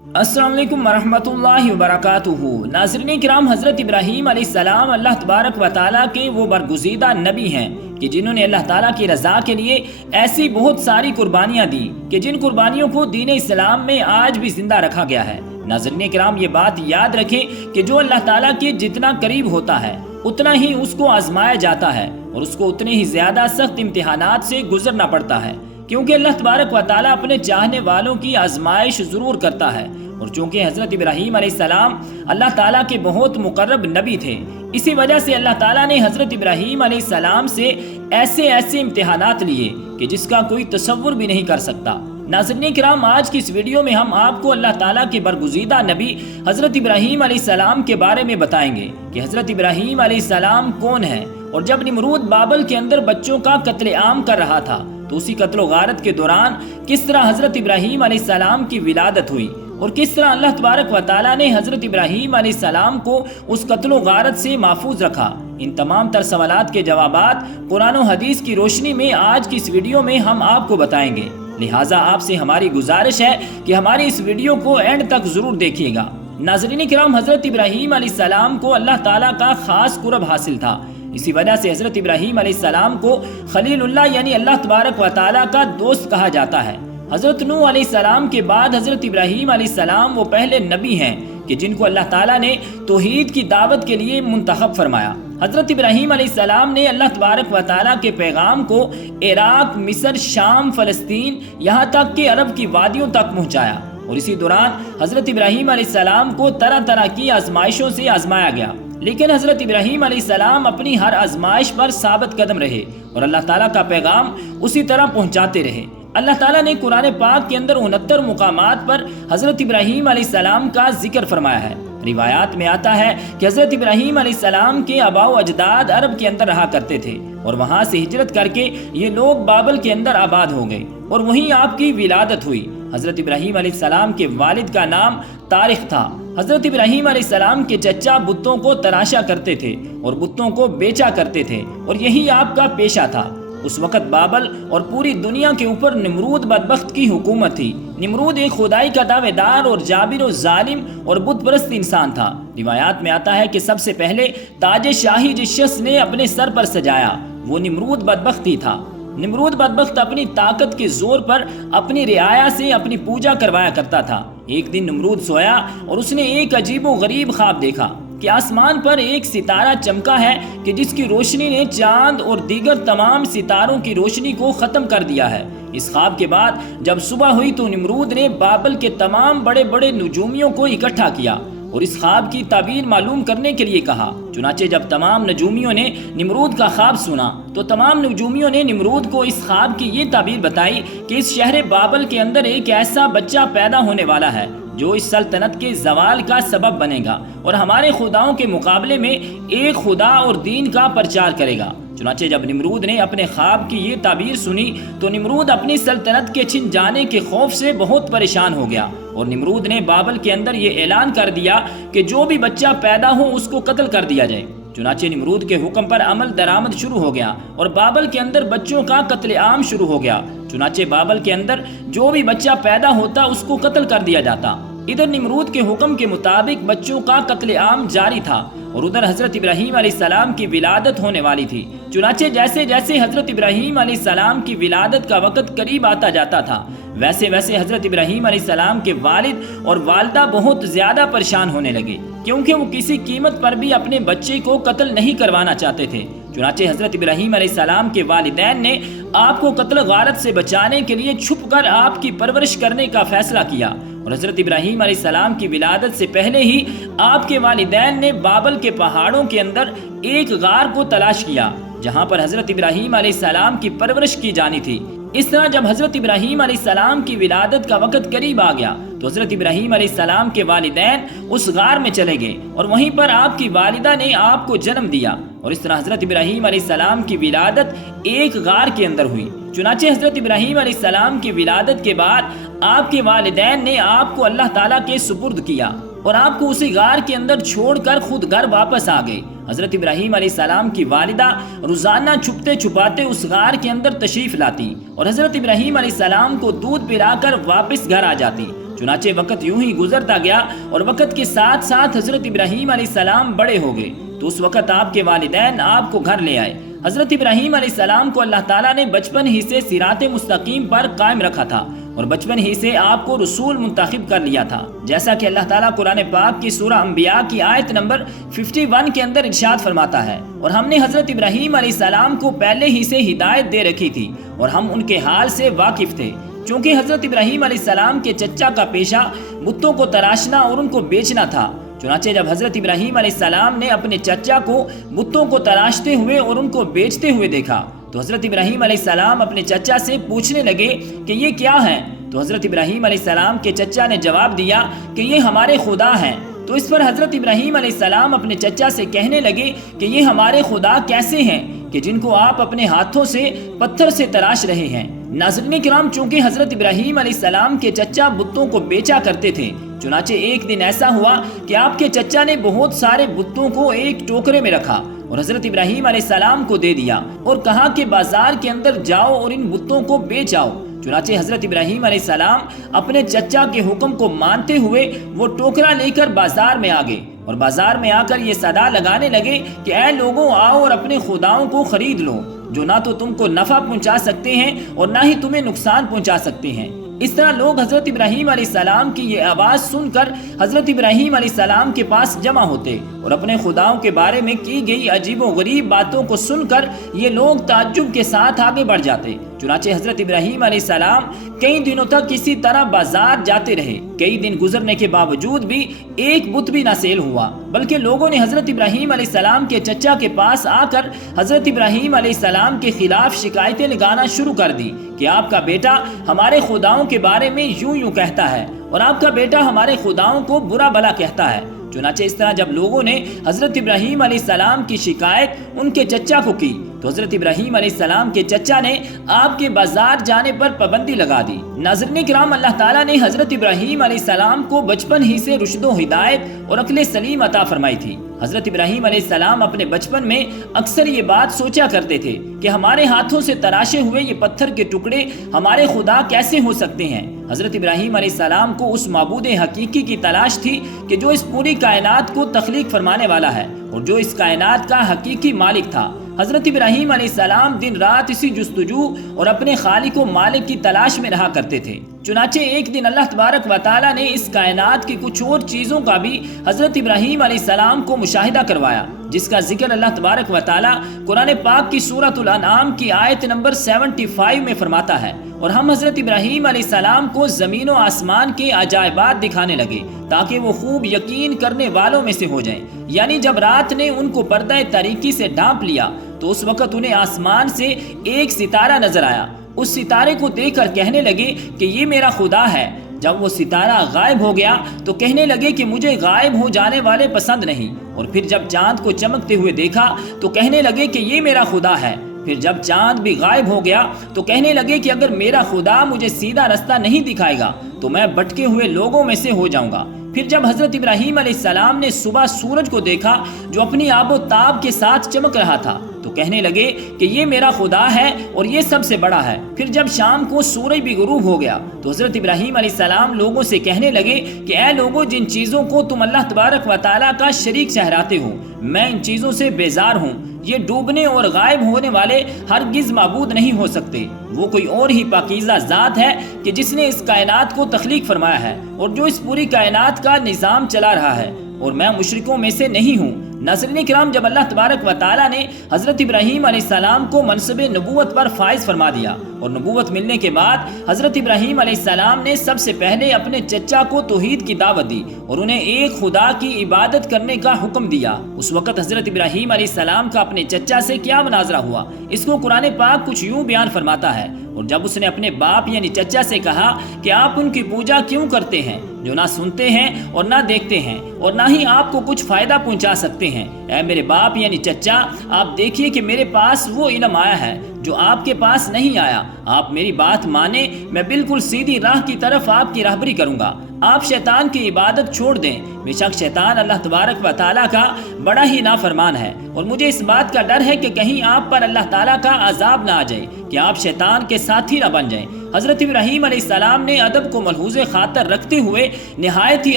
السلام علیکم ورحمۃ اللہ وبرکاتہ۔ ناظرین کرام، حضرت ابراہیم علیہ السلام اللہ تبارک و تعالیٰ کے وہ برگزیدہ نبی ہیں کہ جنہوں نے اللہ تعالیٰ کی رضا کے لیے ایسی بہت ساری قربانیاں دی کہ جن قربانیوں کو دین اسلام میں آج بھی زندہ رکھا گیا ہے۔ ناظرین کرام، یہ بات یاد رکھیں کہ جو اللہ تعالیٰ کے جتنا قریب ہوتا ہے اتنا ہی اس کو آزمایا جاتا ہے اور اس کو اتنے ہی زیادہ سخت امتحانات سے گزرنا پڑتا ہے، کیونکہ اللہ تبارک و تعالیٰ اپنے چاہنے والوں کی آزمائش ضرور کرتا ہے۔ اور چونکہ حضرت ابراہیم علیہ السلام اللہ تعالیٰ کے بہت مقرب نبی تھے، اسی وجہ سے اللہ تعالیٰ نے حضرت ابراہیم علیہ السلام سے ایسے امتحانات لیے کہ جس کا کوئی تصور بھی نہیں کر سکتا۔ ناظرین کرام، آج کی اس ویڈیو میں ہم آپ کو اللہ تعالیٰ کے برگزیدہ نبی حضرت ابراہیم علیہ السلام کے بارے میں بتائیں گے کہ حضرت ابراہیم علیہ السلام کون ہیں، اور جب نمرود بابل کے اندر بچوں کا قتل عام کر رہا تھا تو اسی قتل و غارت کے دوران کس طرح حضرت ابراہیم علیہ السلام کی ولادت ہوئی، اور کس طرح اللہ تبارک و تعالیٰ نے حضرت ابراہیم علیہ السلام کو اس قتل و غارت سے محفوظ رکھا۔ ان تمام تر سوالات کے جوابات قرآن و حدیث کی روشنی میں آج کی اس ویڈیو میں ہم آپ کو بتائیں گے، لہٰذا آپ سے ہماری گزارش ہے کہ ہماری اس ویڈیو کو اینڈ تک ضرور دیکھیے گا۔ ناظرین کرام، حضرت ابراہیم علیہ السلام کو اللہ تعالیٰ کا خاص قرب حاصل تھا، اسی وجہ سے حضرت ابراہیم علیہ السلام کو خلیل اللہ یعنی اللہ تبارک و تعالیٰ کا دوست کہا جاتا ہے۔ حضرت نوح علیہ السلام کے بعد حضرت ابراہیم علیہ السلام وہ پہلے نبی ہیں کہ جن کو اللہ تعالیٰ نے توحید کی دعوت کے لیے منتخب فرمایا۔ حضرت ابراہیم علیہ السلام نے اللہ تبارک و تعالیٰ کے پیغام کو عراق، مصر، شام، فلسطین، یہاں تک کہ عرب کی وادیوں تک پہنچایا، اور اسی دوران حضرت ابراہیم علیہ السلام کو طرح طرح کی آزمائشوں سے آزمایا گیا، لیکن حضرت ابراہیم علیہ السلام اپنی ہر آزمائش پر ثابت قدم رہے اور اللہ تعالیٰ کا پیغام اسی طرح پہنچاتے رہے۔ اللہ تعالیٰ نے قرآن پاک کے اندر 69 مقامات پر حضرت ابراہیم علیہ السلام کا ذکر فرمایا ہے۔ روایات میں آتا ہے کہ حضرت ابراہیم علیہ السلام کے آباء و اجداد عرب کے اندر رہا کرتے تھے، اور وہاں سے ہجرت کر کے یہ لوگ بابل کے اندر آباد ہو گئے، اور وہیں آپ کی ولادت ہوئی۔ حضرت ابراہیم علیہ السلام کے والد کا نام طارق تھا۔ حضرت ابراہیم علیہ السلام کے چچا بتوں کو تراشا کرتے تھے اور بتوں کو بیچا کرتے تھے، اور یہی آپ کا پیشہ تھا۔ اس وقت بابل اور پوری دنیا کے اوپر نمرود بدبخت کی حکومت تھی۔ نمرود ایک خدائی کا دعوے دار اور جابر و ظالم اور بت پرست انسان تھا۔ روایات میں آتا ہے کہ سب سے پہلے تاج شاہی جس شخص نے اپنے سر پر سجایا وہ نمرود بدبخت ہی تھا۔ نمرود بدبخت اپنی طاقت کے زور پر اپنی رعایا سے اپنی پوجا کروایا کرتا تھا۔ ایک دن نمرود سویا اور اس نے ایک عجیب و غریب خواب دیکھا کہ آسمان پر ایک ستارہ چمکا ہے کہ جس کی روشنی نے چاند اور دیگر تمام ستاروں کی روشنی کو ختم کر دیا ہے۔ اس خواب کے بعد جب صبح ہوئی تو نمرود نے بابل کے تمام بڑے بڑے نجومیوں کو اکٹھا کیا اور اس خواب کی تعبیر معلوم کرنے کے لیے کہا۔ چنانچہ جب تمام نجومیوں نے نمرود کا خواب سنا تو تمام نجومیوں نے نمرود کو اس خواب کی یہ تعبیر بتائی کہ اس شہر بابل کے اندر ایک ایسا بچہ پیدا ہونے والا ہے جو اس سلطنت کے زوال کا سبب بنے گا اور ہمارے خداؤں کے مقابلے میں ایک خدا اور دین کا پرچار کرے گا۔ چنانچہ جب نمرود نے اپنے خواب کی یہ تعبیر سنی تو نمرود اپنی سلطنت کے چھن جانے کے خوف سے بہت پریشان ہو گیا، اور نمرود نے بابل کے اندر یہ اعلان کر دیا کہ جو بھی بچہ پیدا ہو اس کو قتل کر دیا جائے۔ چنانچہ نمرود کے حکم پر عمل درآمد شروع ہو گیا اور بابل کے اندر بچوں کا قتل عام شروع ہو گیا۔ چنانچہ بابل کے اندر جو بھی بچہ پیدا ہوتا اس کو قتل کر دیا جاتا۔ ادھر نمرود کے حکم کے مطابق بچوں کا قتل عام جاری تھا، اور ادھر حضرت ابراہیم علیہ السلام کی ولادت ہونے والی تھی۔ چنانچہ جیسے جیسے حضرت ابراہیم علیہ السلام کی ولادت کا وقت قریب آتا جاتا تھا ویسے ویسے حضرت ابراہیم علیہ السلام کے والد اور والدہ بہت زیادہ پریشان ہونے لگے، کیونکہ وہ کسی قیمت پر بھی اپنے بچے کو قتل نہیں کروانا چاہتے تھے۔ چنانچہ حضرت ابراہیم علیہ السلام کے والدین نے آپ کو قتل غارت سے بچانے کے لیے چھپ کر آپ کی پرورش کرنے کا فیصلہ کیا، اور حضرت ابراہیم علیہ السلام کی ولادت سے پہلے ہی آپ کے والدین نے بابل کے پہاڑوں کے اندر ایک غار کو تلاش کیا جہاں پر حضرت ابراہیم علیہ السلام کی پرورش کی جانی تھی۔ اس طرح جب حضرت ابراہیم علیہ السلام کی ولادت کا وقت قریب آ گیا تو حضرت ابراہیم علیہ السلام کے والدین اس غار میں چلے گئے، اور وہیں پر آپ کی والدہ نے آپ کو جنم دیا، اور اس طرح حضرت ابراہیم علیہ السلام کی ولادت ایک غار کے اندر ہوئی۔ چنانچہ حضرت ابراہیم علیہ السلام کی ولادت کے بعد آپ کے والدین نے آپ کو اللہ تعالیٰ کے سپرد کیا اور آپ کو اسی غار کے اندر چھوڑ کر خود گھر واپس آ گئے۔ حضرت ابراہیم علیہ السلام کی والدہ روزانہ چھپتے چھپاتے اس غار کے اندر تشریف لاتی اور حضرت ابراہیم علیہ السلام کو دودھ پلا کر واپس گھر آ جاتی۔ چنانچہ وقت یوں ہی گزرتا گیا اور وقت کے ساتھ ساتھ حضرت ابراہیم علیہ السلام بڑے ہو گئے، تو اس وقت آپ کے والدین آپ کو گھر لے آئے۔ حضرت ابراہیم علیہ السلام کو اللہ تعالیٰ نے بچپن ہی سے صراط مستقیم پر قائم رکھا تھا اور بچپن ہی سے آپ کو رسول منتخب کر لیا تھا، جیسا کہ اللہ تعالیٰ قرآن پاک کی سورہ انبیاء کی آیت نمبر 51 کے اندر ارشاد فرماتا ہے، اور ہم نے حضرت ابراہیم علیہ السلام کو پہلے ہی سے ہدایت دے رکھی تھی اور ہم ان کے حال سے واقف تھے، چونکہ حضرت ابراہیم علیہ السلام کے چچا کا پیشہ بتوں کو تراشنا اور ان کو بیچنا تھا۔ چنانچہ جب حضرت ابراہیم علیہ السلام نے اپنے چچا کو بتوں کو تراشتے ہوئے اور ان کو بیچتے ہوئے دیکھا تو حضرت ابراہیم علیہ السلام اپنے چچا سے پوچھنے لگے کہ یہ کیا ہے؟ تو حضرت ابراہیم علیہ السلام کے چچا نے جواب دیا کہ یہ ہمارے خدا ہیں۔ تو اس پر حضرت ابراہیم علیہ السلام اپنے چچا سے کہنے لگے کہ یہ ہمارے خدا کیسے ہیں کہ جن کو آپ اپنے ہاتھوں سے پتھر سے تراش رہے ہیں؟ ناظرین کرام، چونکہ حضرت ابراہیم علیہ السلام کے چچا بتوں کو بیچا کرتے تھے، چنانچہ ایک دن ایسا ہوا کہ آپ کے چچا نے بہت سارے بتوں کو ایک ٹوکرے میں رکھا اور حضرت ابراہیم علیہ السلام کو دے دیا اور کہا کہ بازار کے اندر جاؤ اور ان بتوں کو بیچ آؤ۔ چنانچہ حضرت ابراہیم علیہ السلام اپنے چچا کے حکم کو مانتے ہوئے وہ ٹوکرا لے کر بازار میں آ گئے اور بازار میں آ کر یہ صدا لگانے لگے کہ اے لوگوں، آؤ اور اپنے خداؤں کو خرید لو جو نہ تو تم کو نفع پہنچا سکتے ہیں اور نہ ہی تمہیں نقصان پہنچا سکتے ہیں۔ اس طرح لوگ حضرت ابراہیم علیہ السلام کی یہ آواز سن کر حضرت ابراہیم علیہ السلام کے پاس جمع ہوتے اور اپنے خداؤں کے بارے میں کی گئی عجیب و غریب باتوں کو سن کر یہ لوگ تعجب کے ساتھ آگے بڑھ جاتے۔ چنانچہ حضرت ابراہیم علیہ السلام کئی دنوں تک کسی طرح بازار جاتے رہے۔ کئی دن گزرنے کے باوجود بھی ایک بت بھی نہ سیل ہوا، بلکہ لوگوں نے حضرت ابراہیم علیہ السلام کے چچا کے پاس آ کر حضرت ابراہیم علیہ السلام کے خلاف شکایتیں لگانا شروع کر دی کہ آپ کا بیٹا ہمارے خداؤں کے بارے میں یوں یوں کہتا ہے اور آپ کا بیٹا ہمارے خداؤں کو برا بھلا کہتا ہے۔ چنانچہ اس طرح جب لوگوں نے حضرت ابراہیم علیہ السلام کی شکایت ان کے چچا کو کی تو حضرت ابراہیم علیہ السلام کے چچا نے آپ کے بازار جانے پر پابندی لگا دی۔ ناظرین کرام، اللہ تعالیٰ نے حضرت ابراہیم علیہ السلام کو بچپن ہی سے رشد و ہدایت اور عقل سلیم عطا فرمائی تھی۔ حضرت ابراہیم علیہ السلام اپنے بچپن میں اکثر یہ بات سوچا کرتے تھے کہ ہمارے ہاتھوں سے تراشے ہوئے یہ پتھر کے ٹکڑے ہمارے خدا کیسے ہو سکتے ہیں۔ حضرت ابراہیم علیہ السلام کو اس معبود حقیقی کی تلاش تھی کہ جو اس پوری کائنات کو تخلیق فرمانے والا ہے اور جو اس کائنات کا حقیقی مالک تھا۔ حضرت ابراہیم علیہ السلام دن رات اسی جستجو اور اپنے خالق و مالک کی تلاش میں رہا کرتے تھے۔ چنانچہ ایک دن اللہ تبارک و تعالیٰ نے اس کائنات کی کچھ اور چیزوں کا بھی حضرت ابراہیم علیہ السلام کو مشاہدہ کروایا، جس کا ذکر اللہ تبارک و تعالیٰ قرآن پاک کی سورۃ الانعام کی آیت نمبر 75 میں فرماتا ہے، اور ہم حضرت ابراہیم علیہ السلام کو زمین و آسمان کے عجائبات دکھانے لگے تاکہ وہ خوب یقین کرنے والوں میں سے ہو جائیں۔ یعنی جب رات نے ان کو پردہ تاریکی سے ڈھانپ لیا تو اس وقت انہیں آسمان سے ایک ستارہ نظر آیا۔ اس ستارے کو دیکھ کر کہنے لگے کہ یہ میرا خدا ہے۔ جب وہ ستارہ غائب ہو گیا تو کہنے لگے کہ مجھے غائب ہو جانے والے پسند نہیں، اور پھر جب چاند کو چمکتے ہوئے دیکھا تو کہنے لگے کہ یہ میرا خدا ہے۔ پھر جب چاند بھی غائب ہو گیا تو کہنے لگے کہ اگر میرا خدا مجھے سیدھا رستہ نہیں دکھائے گا تو میں بھٹکے ہوئے لوگوں میں سے ہو جاؤں گا۔ پھر جب حضرت ابراہیم علیہ السلام نے صبح سورج کو دیکھا جو اپنی آب و تاب کے ساتھ چمک رہا تھا تو کہنے لگے کہ یہ میرا خدا ہے اور یہ سب سے بڑا ہے۔ پھر جب شام کو سورج بھی غروب ہو گیا تو حضرت ابراہیم علیہ السلام لوگوں سے کہنے لگے کہ اے لوگوں، جن چیزوں کو تم اللہ تبارک و تعالیٰ کا شریک ٹھہراتے ہو میں ان چیزوں سے بیزار ہوں۔ یہ ڈوبنے اور غائب ہونے والے ہرگز معبود نہیں ہو سکتے۔ وہ کوئی اور ہی پاکیزہ ذات ہے کہ جس نے اس کائنات کو تخلیق فرمایا ہے اور جو اس پوری کائنات کا نظام چلا رہا ہے، اور میں مشرکوں میں سے نہیں ہوں۔ ناظرین کرام، جب اللہ تبارک و تعالیٰ نے حضرت ابراہیم علیہ السلام کو منصب نبوت پر فائز فرما دیا اور نبوت ملنے کے بعد حضرت ابراہیم علیہ السلام نے سب سے پہلے اپنے چچا کو توحید کی دعوت دی اور انہیں ایک خدا کی عبادت کرنے کا حکم دیا۔ اس وقت حضرت ابراہیم علیہ السلام کا اپنے چچا سے کیا مناظرہ ہوا، اس کو قرآن پاک کچھ یوں بیان فرماتا ہے، اور جب اس نے اپنے باپ یعنی چچا سے کہا کہ آپ ان کی پوجا کیوں کرتے ہیں جو نہ سنتے ہیں اور نہ دیکھتے ہیں اور نہ ہی آپ کو کچھ فائدہ پہنچا سکتے ہیں، اے میرے باپ یعنی چچا، آپ دیکھیے کہ میرے پاس وہ علم آیا ہے جو آپ کے پاس نہیں آیا۔ آپ میری بات مانیں، میں بالکل سیدھی راہ کی طرف آپ کی راہبری کروں گا۔ آپ شیطان کی عبادت چھوڑ دیں، بے شک شیطان اللہ تبارک و تعالیٰ کا بڑا ہی نافرمان ہے، اور مجھے اس بات کا ڈر ہے کہ کہیں آپ پر اللہ تعالیٰ کا عذاب نہ آ جائے کہ آپ شیطان کے ساتھی نہ بن جائیں۔ حضرت ابراہیم علیہ السلام نے ادب کو ملحوظ خاطر رکھتے ہوئے نہایت ہی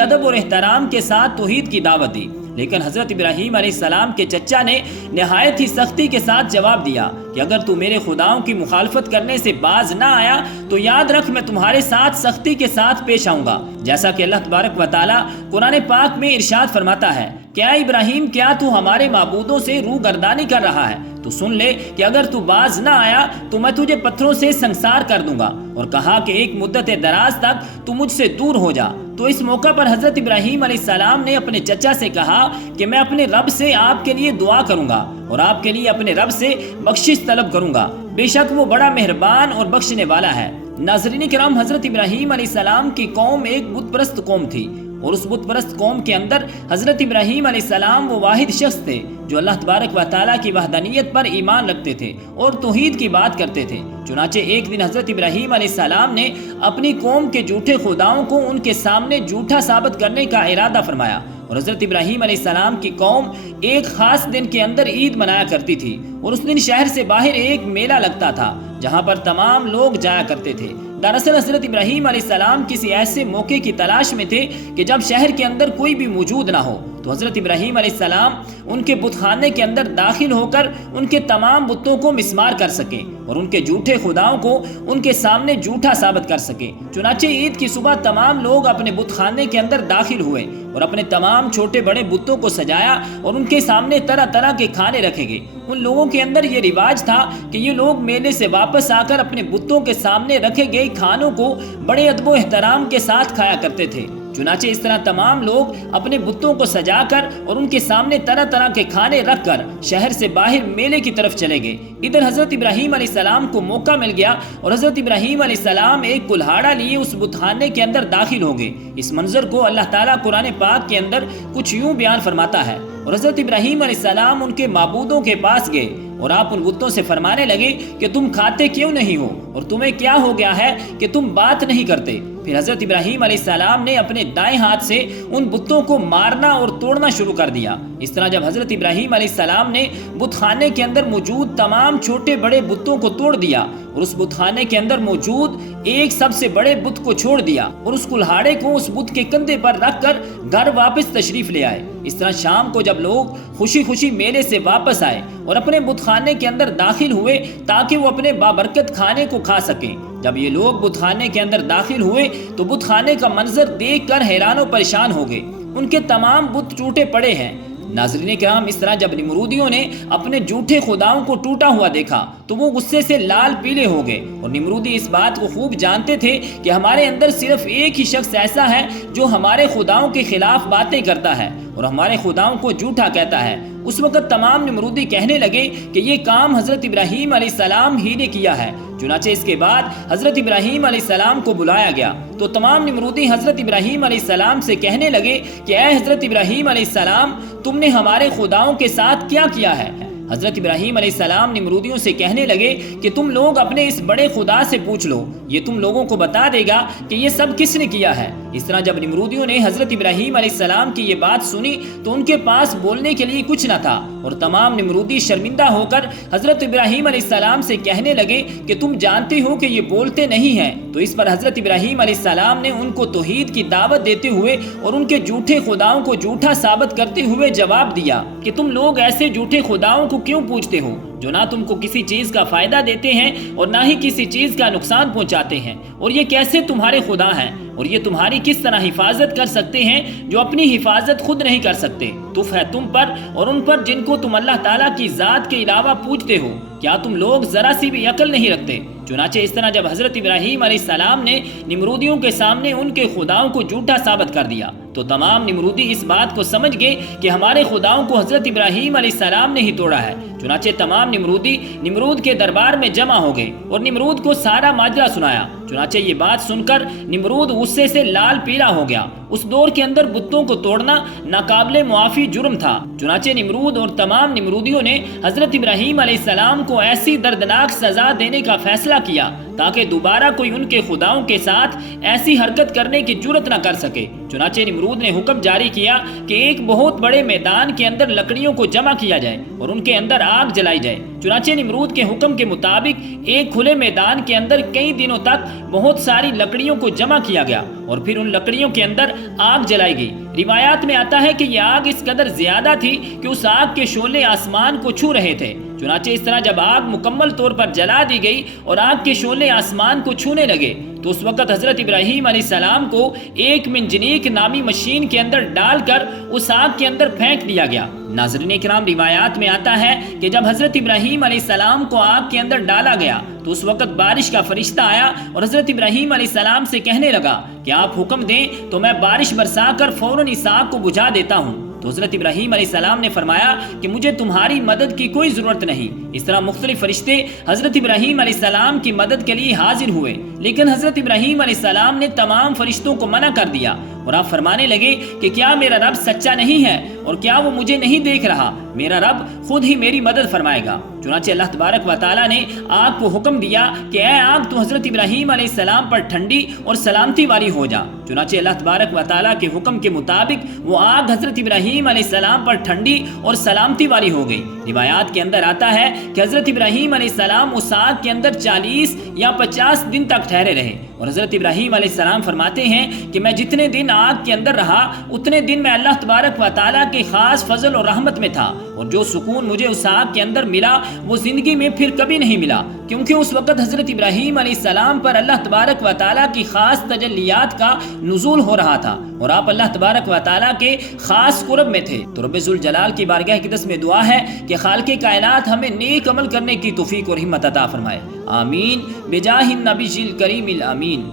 ادب اور احترام کے ساتھ توحید کی دعوت دی، لیکن حضرت ابراہیم علیہ السلام کے چچا نے نہایت ہی سختی کے ساتھ جواب دیا کہ اگر تو میرے خداؤں کی مخالفت کرنے سے باز نہ آیا تو یاد رکھ میں تمہارے ساتھ سختی کے ساتھ پیش آؤں گا، جیسا کہ اللہ تبارک و تعالی قرآن پاک میں ارشاد فرماتا ہے کہ اے ابراہیم کیا تو ہمارے معبودوں سے روگردانی کر رہا ہے؟ تو سن لے کہ اگر تو باز نہ آیا تو میں تجھے پتھروں سے سنسار کر دوں گا، اور کہا کہ ایک مدت دراز تک تو مجھ سے دور ہو جا۔ تو اس موقع پر حضرت ابراہیم علیہ السلام نے اپنے چچا سے کہا کہ میں اپنے رب سے آپ کے لیے دعا کروں گا اور آپ کے لیے اپنے رب سے بخشش طلب کروں گا، بے شک وہ بڑا مہربان اور بخشنے والا ہے۔ ناظرین کرام، حضرت ابراہیم علیہ السلام کی قوم ایک بت پرست قوم تھی، اور اس بت پرست قوم کے اندر حضرت ابراہیم علیہ السلام وہ واحد شخص تھے جو اللہ تبارک و تعالیٰ کی وحدانیت پر ایمان رکھتے تھے اور توحید کی بات کرتے تھے۔ چنانچہ ایک دن حضرت ابراہیم علیہ السلام نے اپنی قوم کے جھوٹے خداؤں کو ان کے سامنے جھوٹا ثابت کرنے کا ارادہ فرمایا، اور حضرت ابراہیم علیہ السلام کی قوم ایک خاص دن کے اندر عید منایا کرتی تھی، اور اس دن شہر سے باہر ایک میلہ لگتا تھا جہاں پر تمام لوگ جایا کرتے تھے۔ دراصل حضرت ابراہیم علیہ السلام کسی ایسے موقع کی تلاش میں تھے کہ جب شہر کے اندر کوئی بھی موجود نہ ہو تو حضرت ابراہیم علیہ السلام ان کے بت خانے کے اندر داخل ہو کر ان کے تمام بتوں کو مسمار کر سکیں اور ان کے جھوٹے خداؤں کو ان کے سامنے جھوٹا ثابت کر سکیں۔ چنانچہ عید کی صبح تمام لوگ اپنے بت خانے کے اندر داخل ہوئے اور اپنے تمام چھوٹے بڑے بتوں کو سجایا اور ان کے سامنے طرح طرح کے کھانے رکھے گئے۔ ان لوگوں کے اندر یہ رواج تھا کہ یہ لوگ میلے سے واپس آ کر اپنے بتوں کے سامنے رکھے گئے کھانوں کو بڑے ادب و احترام کے ساتھ کھایا کرتے تھے۔ چنانچہ اس طرح تمام لوگ اپنے بتوں کو سجا کر اور ان کے سامنے طرح طرح کے کھانے رکھ کر شہر سے باہر میلے کی طرف چلے گئے۔ ادھر حضرت ابراہیم علیہ السلام کو موقع مل گیا اور حضرت ابراہیم علیہ السلام ایک کلہاڑا لیے اس بت خانے کے اندر داخل ہو گئے۔ اس منظر کو اللہ تعالیٰ قرآن پاک کے اندر کچھ یوں بیان فرماتا ہے، اور حضرت ابراہیم علیہ السلام ان کے معبودوں کے پاس گئے اور آپ ان بتوں سے فرمانے لگے کہ تم کھاتے کیوں نہیں ہو اور تمہیں کیا ہو گیا ہے کہ تم بات نہیں کرتے؟ پھر حضرت ابراہیم علیہ السلام نے اپنے دائیں ہاتھ سے ان بتوں کو مارنا اور توڑنا شروع کر دیا۔ اس طرح جب حضرت ابراہیم علیہ السلام نے بت خانے کے اندر موجود تمام چھوٹے بڑے بتوں کو توڑ دیا اور اس بت خانے کے اندر موجود ایک سب سے بڑے بت کو چھوڑ دیا اور اس کلہاڑے کو اس بت کے کندھے پر رکھ کر گھر واپس تشریف لے آئے۔ اس طرح شام کو جب لوگ خوشی خوشی میلے سے واپس آئے اور اپنے بت خانے کے اندر داخل ہوئے تاکہ وہ اپنے بابرکت کھانے کو کھا سکیں، جب یہ لوگ بت خانے کے اندر داخل ہوئے تو بت خانے کا منظر دیکھ کر حیران و پریشان ہو گئے، ان کے تمام بت ٹوٹے پڑے ہیں۔ ناظرین کرام، اس طرح جب نمرودیوں نے اپنے جھوٹے خداؤں کو ٹوٹا ہوا دیکھا تو وہ غصے سے لال پیلے ہو گئے، اور نمرودی اس بات کو خوب جانتے تھے کہ ہمارے اندر صرف ایک ہی شخص ایسا ہے جو ہمارے خداؤں کے خلاف باتیں کرتا ہے اور ہمارے خداؤں کو جھوٹا کہتا ہے۔ اس وقت تمام نمرودی کہنے لگے کہ یہ کام حضرت ابراہیم علیہ السلام ہی نے کیا ہے۔ چنانچہ اس کے بعد حضرت ابراہیم علیہ السلام کو بلایا گیا تو تمام نمرودی حضرت ابراہیم علیہ السلام سے کہنے لگے کہ اے حضرت ابراہیم علیہ السلام، تم نے ہمارے خداؤں کے ساتھ کیا کیا ہے؟ حضرت ابراہیم علیہ السلام نمرودیوں سے کہنے لگے کہ تم لوگ اپنے اس بڑے خدا سے پوچھ لو، یہ تم لوگوں کو بتا دے گا کہ یہ سب کس نے کیا ہے۔ اس طرح جب نمرودیوں نے حضرت ابراہیم علیہ السلام کی یہ بات سنی تو ان کے پاس بولنے کے لیے کچھ نہ تھا، اور تمام نمرودی شرمندہ ہو کر حضرت ابراہیم علیہ السلام سے کہنے لگے کہ تم جانتے ہو کہ یہ بولتے نہیں ہیں۔ تو اس پر حضرت ابراہیم علیہ السلام نے ان کو توحید کی دعوت دیتے ہوئے اور ان کے جھوٹے خداؤں کو جھوٹا ثابت کرتے ہوئے جواب دیا کہ تم لوگ ایسے جھوٹے خداؤں کو کیوں پوجتے ہو جو نہ تم کو کسی چیز کا فائدہ دیتے ہیں اور نہ ہی کسی چیز کا نقصان پہنچاتے ہیں، اور یہ کیسے تمہارے خدا ہیں اور یہ تمہاری کس طرح حفاظت کر سکتے ہیں جو اپنی حفاظت خود نہیں کر سکتے؟ تف ہے تم پر اور ان پر جن کو تم اللہ تعالیٰ کی ذات کے علاوہ پوجتے ہو، کیا تم لوگ ذرا سی بھی عقل نہیں رکھتے؟ چنانچہ اس طرح جب حضرت ابراہیم علیہ السلام نے نمرودیوں کے سامنے ان کے خداؤں کو جھوٹا ثابت کر دیا تو تمام نمرودی اس بات کو سمجھ گئے کہ ہمارے خداؤں کو حضرت ابراہیم علیہ السلام نے ہی توڑا ہے۔ چنانچہ تمام نمرودی نمرود کے دربار میں جمع ہو گئے اور نمرود کو سارا ماجرا سنایا۔ چنانچہ یہ بات سن کر نمرود غصے سے لال پیلا ہو گیا۔ اس دور کے اندر بتوں کو توڑنا ناقابل معافی جرم تھا۔ چنانچہ نمرود اور تمام نمرودیوں نے حضرت ابراہیم علیہ السلام کو ایسی دردناک سزا دینے کا فیصلہ کیا تاکہ دوبارہ کوئی ان کے خداؤں کے ساتھ ایسی حرکت کرنے کی جرت نہ کر سکے۔ چنانچہ نمرود نے حکم جاری کیا کہ ایک بہت بڑے میدان کے اندر لکڑیوں کو جمع کیا جائے اور ان کے اندر آگ جلائی جائے۔ چنانچہ نمرود کے حکم کے مطابق ایک کھلے میدان کے اندر کئی دنوں تک بہت ساری لکڑیوں کو جمع کیا گیا اور پھر ان لکڑیوں کے اندر آگ جلائی گئی۔ روایات میں آتا ہے کہ یہ آگ اس قدر زیادہ تھی کہ اس آگ کے شعلے آسمان کو چھو رہے تھے۔ چنانچہ اس طرح جب آگ مکمل طور پر جلا دی گئی اور آگ کے شعلے آسمان کو چھونے لگے تو اس وقت حضرت ابراہیم علیہ السلام کو ایک منجنیق نامی مشین کے اندر ڈال کر اس آگ کے اندر پھینک دیا گیا۔ ناظرین کرام، روایات میں آتا ہے کہ جب حضرت ابراہیم علیہ السلام کو آگ کے اندر ڈالا گیا تو اس وقت بارش کا فرشتہ آیا اور حضرت ابراہیم علیہ السلام سے کہنے لگا کہ آپ حکم دیں تو میں بارش برسا کر فوراً اس آگ کو بجھا دیتا ہوں۔ تو حضرت ابراہیم علیہ السلام نے فرمایا کہ مجھے تمہاری مدد کی کوئی ضرورت نہیں۔ اس طرح مختلف فرشتے حضرت ابراہیم علیہ السلام کی مدد کے لیے حاضر ہوئے، لیکن حضرت ابراہیم علیہ السلام نے تمام فرشتوں کو منع کر دیا اور آپ فرمانے لگے کہ کیا میرا رب سچا نہیں ہے اور کیا وہ مجھے نہیں دیکھ رہا؟ میرا رب خود ہی میری مدد فرمائے گا۔ چنانچہ اللہ تبارک و تعالیٰ نے آگ کو حکم دیا کہ اے آگ تو حضرت ابراہیم علیہ السلام پر ٹھنڈی اور سلامتی والی ہو جا۔ چنانچہ اللہ تبارک و تعالیٰ کے حکم کے مطابق وہ آگ حضرت ابراہیم علیہ السلام پر ٹھنڈی اور سلامتی والی ہو گئی۔ روایات کے اندر آتا ہے کہ حضرت ابراہیم علیہ السلام اس آگ کے اندر 40 یا 50 دن تک ٹھہرے رہے اور حضرت ابراہیم علیہ السلام فرماتے ہیں کہ میں جتنے دن آگ کے اندر رہا اتنے دن میں اللہ تبارک و تعالیٰ کے خاص فضل اور رحمت میں تھا، اور جو سکون مجھے اس آگ کے اندر ملا وہ زندگی میں پھر کبھی نہیں ملا، کیونکہ اس وقت حضرت ابراہیم علیہ السلام پر اللہ تبارک و تعالیٰ کی خاص تجلیات کا نزول ہو رہا تھا اور آپ اللہ تبارک و تعالیٰ کے خاص قرب میں تھے۔ تو رب ذوالجلال کی بارگاہ اقدس میں دعا ہے کہ خالق کائنات ہمیں نیک عمل کرنے کی توفیق اور ہمت عطا فرمائے، آمین بجاہ النبی الکریم الامین۔